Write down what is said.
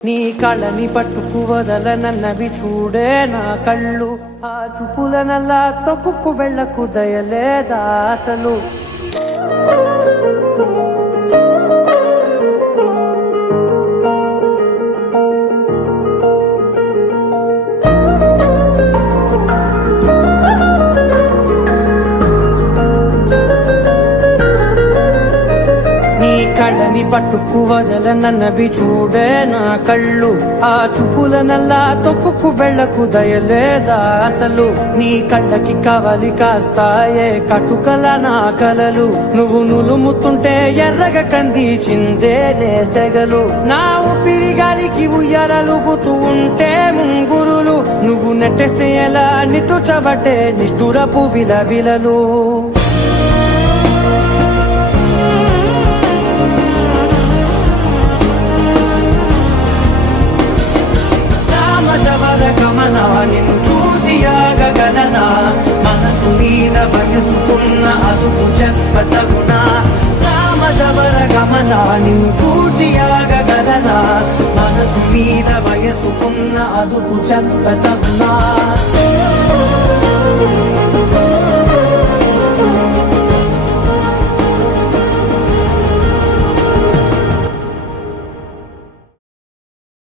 నీ కళ్ళని పట్టుకు వదలనన్నవి చూడే నా కళ్ళు, ఆ చూపులనల్లా తొక్కుకు వెళ్ళకు దయలేదా అసలు. కళ్ళని పట్టుకు వదలనన్నవి చూడే నా కళ్ళు, ఆ చూపులనల్లా తొక్కుకు వెళ్ళకు దయలేదా అసలు. నీ కళ్ళకి కవలి కాస్తాయే కటుకల నా కలలు, నువ్వు నులుముతుంటే ఎర్రగా కందిచిందే నేసెగలు. నా ఊపిరి గాలికి ఉయ్యాలలుగుతూ ఉంటే ముంగురులు, నువ్వు నెట్టేస్తే ఎలా నిట్టుచబట్టే నిష్ఠురపు విలవిలలు. గమనా నిన్ను చూసి ఆగగలనా, మనసు మీద వయసుకున్న అదుపు చెప్పతగునా. సామజవర గమనా నిన్ను చూసి ఆగగలనా, మనసు మీద వయసుకున్న అదుపు చెప్పతగునా.